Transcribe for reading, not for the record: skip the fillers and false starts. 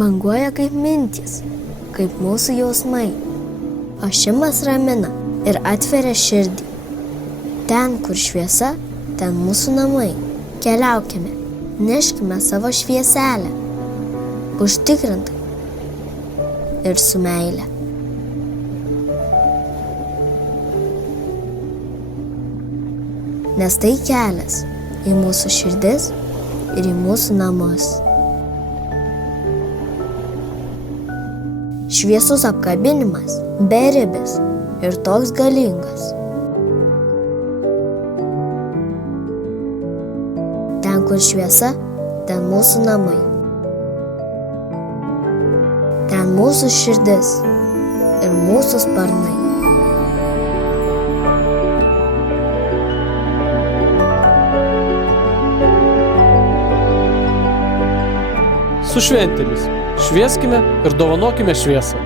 banguoja kaip mintys, kaip mūsų jausmai. Ošimas ramina ir atveria širdį. Ten, kur šviesa, ten mūsų namai. Keliaukime, neškime savo švieselę. Užtikrintai ir su meile. Nes tai kelias į mūsų širdis ir į mūsų namus. Šviesus apkabinimas beribis ir toks galingas. Ten, kur šviesa, ten mūsų namai. Ten mūsų širdis ir mūsų sparnai. Su šventėmis. Švieskime ir dovanokime šviesą.